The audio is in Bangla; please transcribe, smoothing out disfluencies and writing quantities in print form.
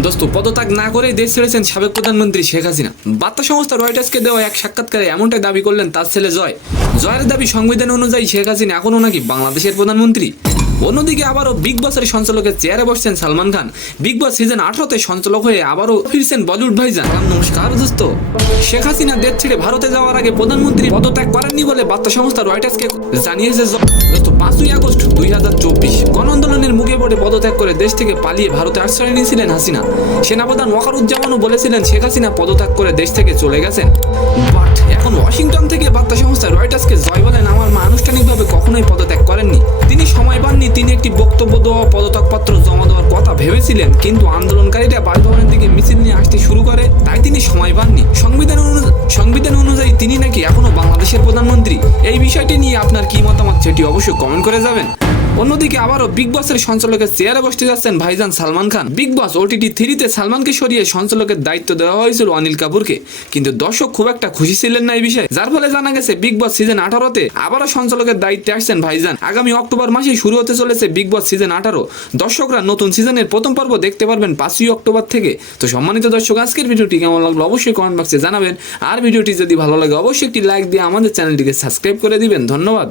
দোস্ত পদত্যাগ না করেই দেশ ছেড়েছেন সাবেক প্রধানমন্ত্রী শেখ হাসিনা। বার্তা সংস্থা রয়টার্সকে দেওয়া এক সাক্ষাৎকারে এমনটাই দাবি করলেন তার ছেলে জয়ের দাবি সংবিধান অনুযায়ী শেখ হাসিনা এখনও নাকি বাংলাদেশের প্রধানমন্ত্রী। অন্যদিকে আবারও বিগ বসের সঞ্চালকের চেয়ারে বসছেন সালমান খান। বিগ বস সিজন 18-তে সঞ্চালক হয়ে আবারও ফিরছেন বলিউড ভাইজান। নমস্কার দোস্ত। শেখ হাসিনা দেশ ছেড়ে ভারতে যাওয়ার আগে প্রধানমন্ত্রী পদত্যাগ করেননি বলে বার্তা সংস্থা রয়টার্সকে জানিয়েছে দোস্ত। 5ই আগস্ট 2024 গণ আন্দোলনের মুখে পড়ে পদত্যাগ করে দেশ থেকে পালিয়ে ভারতে আশ্রয় নিয়েছিলেন হাসিনা। সেনাপ্রধান ওয়াকারুজ্জামানও বলেছিলেন শেখ হাসিনা পদত্যাগ করে দেশ থেকে চলে গেছেন। বাট এখন ওয়াশিংটন থেকে বার্তা সংস্থা রয়টার্সকে জয় বলেন আমার মা আনুষ্ঠানিকভাবে কখনোই পদত্যাগ করেননি। তিনি সময় পাননি। তিনি একটি বক্তব্য দেওয়া পদত্যাগপত্র জমা দেওয়ার কথা ভেবেছিলেন, কিন্তু আন্দোলনকারীরা বাসভবনের দিকে মিছিল নিয়ে আসতে শুরু করে, তাই তিনি সময় পাননি। সংবিধান অনুযায়ী তিনি নাকি এখনো বাংলাদেশের প্রধানমন্ত্রী। এই বিষয়টি নিয়ে আপনার কি মতামত সেটি অবশ্যই কমেন্ট করে যাবেন। অন্যদিকে আবারও বিগ বসের সঞ্চালকের চেয়ারে বসতে যাচ্ছেন ভাইজান সালমান খান। বিগ বস OTT 3-তে সালমানকে সরিয়ে সঞ্চালকের দায়িত্ব দেওয়া হয়েছিল অনিল কাপুরকে, কিন্তু দর্শক খুব একটা খুশি ছিলেন না এই বিষয়ে, যার ফলে জানা গেছে বিগ বস সিজন 18-তে আবারও সঞ্চালকের দায়িত্বে আসছেন ভাইজান। আগামী অক্টোবর মাসেই শুরু হতে চলেছে বিগ বস সিজন 18। দর্শকরা নতুন সিজনের প্রথম পর্ব দেখতে পারবেন 5ই অক্টোবর থেকে। তো সম্মানিত দর্শক, আজকের ভিডিওটি কেমন লাগলো অবশ্যই কমেন্ট বক্সে জানাবেন। আর ভিডিওটি যদি ভালো লাগে অবশ্যই একটি লাইক দিয়ে আমাদের চ্যানেলটিকে সাবস্ক্রাইব করে দিবেন। ধন্যবাদ।